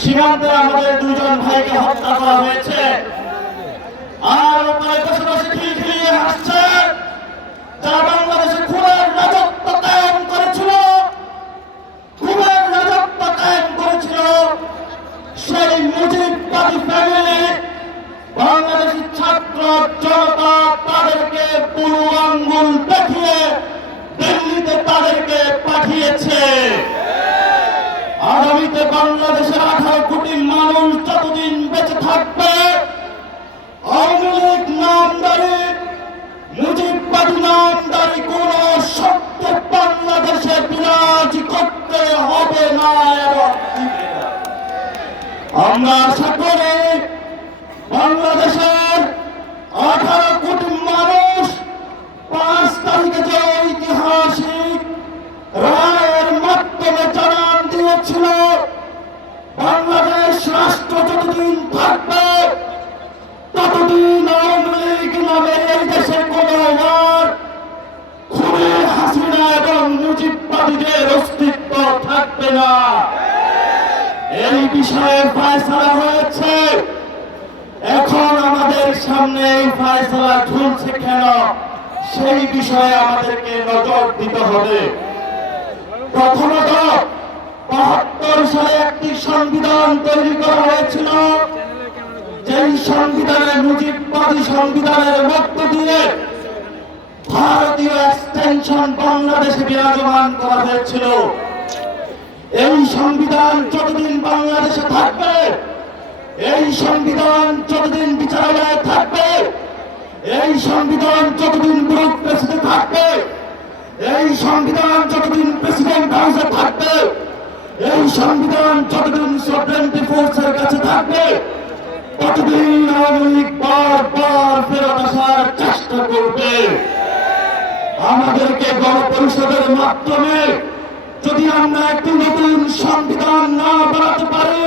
সীমান্তে আমাদের দুজন ভাইকে হত্যা করা হয়েছে, আর ওপরে বসে বসে খিলখিলিয়ে হাসছে যারা বাংলাদেশে খুনের রাজত্ব কায়েম করেছিল, খুনের রাজত্ব কায়েম করেছিল সেই মুজিববাদী ফ্যামিলি। বাংলাদেশি ছাত্র জনতা তাদেরকে বুড়ো আঙ্গুল দেখিয়ে দিল্লিতে তাদেরকে পাঠিয়েছে। আগামীতে বাংলাদেশের 18 কোটি মানুষ যতদিন বেঁচে থাকবে, আওয়ামী লীগ নামদারি মুজিববাদী নামদারি কোন শক্তি বাংলাদেশে বিরাজ করতে হবে না। আমরা আশা করি বাংলাদেশের 18 কোটি মানুষ 5 তারিখে যে ঐতিহাসিক রায়ের মাধ্যমে জানান দিয়েছিল বাংলাদেশ রাষ্ট্র যতদিন থাকবে ততদিন আওয়ামী লীগ নামে এই দেশে কোনো আর খুনি হাসিনা এবং মুজিববাদীদের অস্তিত্ব থাকবে না। এই বিষয়ে ফয়সালা হয়েছে, এখন আমাদের সামনে এই ফয়সালা ঝুলছে কেন সেই বিষয়ে আমাদেরকে নজর দিতে হবে। প্রথমত ৭২ সালে একটি সংবিধান তৈরি করা হয়েছিল, যেই সংবিধানের মুজিববাদী সংবিধানের মধ্য দিয়ে ভারতীয় এক্সটেনশন বাংলাদেশে বিরাজমান করা হয়েছিল। এই সংবিধান যতদিন বাংলাদেশে থাকবে, এই সংবিধান যতদিন বিচারালয়ে থাকবে, এই সংবিধান যতদিন ব্যুরোক্রেসিতে থাকবে, এই সংবিধান যতদিন প্রেসিডেন্ট হাউসে থাকবে, এই সংবিধান যতদিন সভরেন্টি ফোর্সের কাছে থাকবে, ততদিন আওয়ামী লীগ বারবার ফেরত আসার চেষ্টা করবে। আমাদেরকে গণপরিষদের মাধ্যমে যদি আমরা একটি নতুন সংবিধান না বানাতে পারি,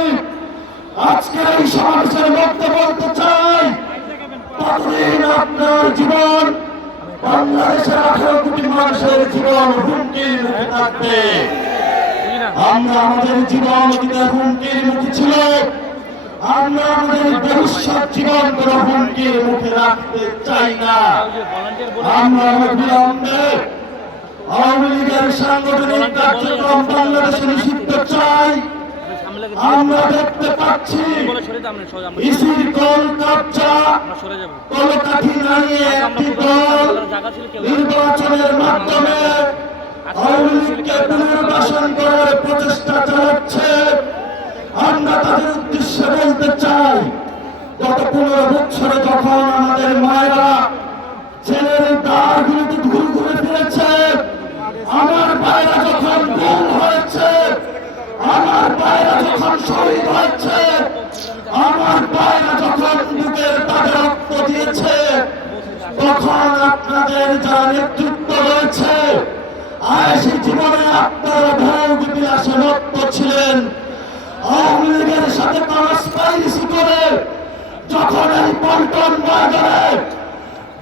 আজকের এই সমাবেশের মধ্যে বলতে চাই, ততদিন আপনার জীবন, বাংলাদেশের 18 কোটি মানুষের জীবন হুমকির মুখে থাকবে। আমরা আমাদের জীবন অতীতে হুমকির মুখে ছিল, আমরা আমাদের ভবিষ্যৎ জীবন কোন হুমকির মুখে রাখতে চাই না। আমরা বিলম্বে আওয়ামী লীগের সাংগঠনিক কার্যক্রম বাংলাদেশে নিষিদ্ধ চাই। আমরা দেখতে পাচ্ছি ইসির কলকাতা কলকাঠি নাড়িয়ে একটি দল নির্বাচনের মাধ্যমে আওয়ামী লীগকে পুনর্বাসন করার প্রচেষ্টা চালাচ্ছে। আমরা তাদের উদ্দেশ্যে বলতে চাই, গত 15 বছরে যখন আমাদের মায়েরা ছেলের দ্বারগুলিতে ঘুরে ঘুরে ফিরেছে, আমার ভাইরা যখন গুম হয়েছে, আমার ভাইরা যখন শহীদ হয়েছে, আমার ভাইরা যখন বুকের তাদের রক্ত দিয়েছে, তখন আপনাদের যারা নেতৃত্ব রয়েছে, আয়েশি জীবনে আপনারা ভোগ বিলাসে মত্ত ছিলেন। আওয়ামী লীগের সাথে কনস্পাইরেসি করে যখন এই পল্টন বাজারে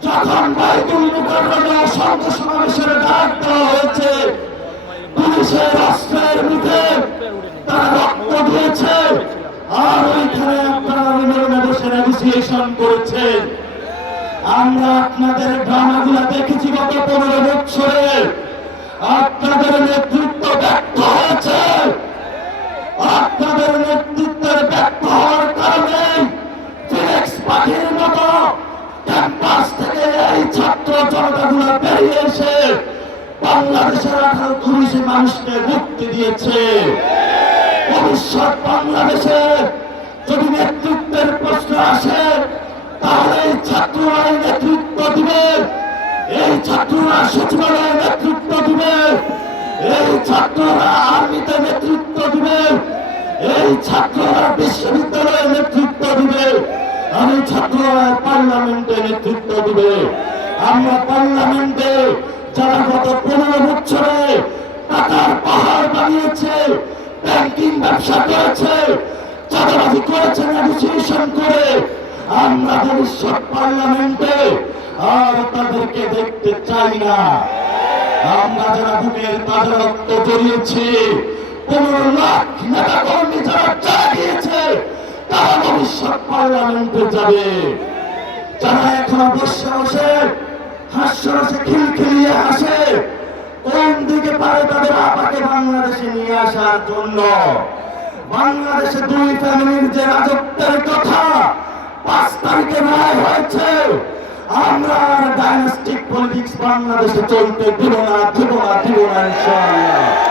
যখন বাইতুল মুকাররমে অসংখ্য সমাবেশের ডাক দেওয়া হয়েছে, পুলিশের অস্ত্রের মুখে তারা রক্ত দিয়েছে, আর ওইখানে আপনারা রুমে বসে নেগোসিয়েশন করেছেন। আমরা আপনাদের ড্রামাগুলো দেখেছি গত 15 বছরে। আপনাদের নেতৃত্ব ব্যর্থ হয়েছে, আপনাদের নেতৃত্বের ব্যর্থ হওয়ার কারণে ফিনিক্স পাখির মতো ক্যাম্পাস থেকে এই ছাত্র জনতাগুলো বেরিয়ে এসে বাংলাদেশের 18 কোটি মানুষকে মুক্তি দিয়েছে। ভবিষ্যৎ বাংলাদেশে যদি নেতৃত্বের প্রশ্ন আসে, তাহলে এই ছাত্ররা নেতৃত্ব দিবে, এই ছাত্ররা সচিবালয়ে নেতৃত্ব দিবে, এই ছাত্ররা আর্মিতে নেতৃত্ব দিবে, এই ছাত্ররা বিশ্ববিদ্যালয়ে নেতৃত্ব দিবে, আর এই ছাত্ররা পার্লামেন্টে নেতৃত্ব দিবে। আমরা পার্লামেন্টে যারা গত 15 বছরে টাকার পাহাড় বানিয়েছে, ব্যাংকিং ব্যবসা করেছে, চাঁদাবাজি করেছে, নেগোসিয়েশন করে, আমরা ভবিষ্যৎ পার্লামেন্টে আর তাদেরকে দেখতে চাই না। আমরা যারা বুকের তাজা রক্ত জড়িয়েছি, 15 লাখ নেতা কর্মী যারা চালিয়েছে তারা ভবিষ্যৎ পার্লামেন্টে যাবে। যারা এখনো বসে বসে হাস্যরসে খিলখিলিয়ে হাসে, কোন দিকে পারে তাদের আপাকে বাংলাদেশে নিয়ে আসার জন্য। বাংলাদেশে দুই ফ্যামিলির যে রাজত্বের কথা 5 তারিখে রায় হয়েছে, আমরা ডাইনাস্টিক পলিটিক্স বাংলাদেশে চলতে দিব না, ইনশাআল্লাহ।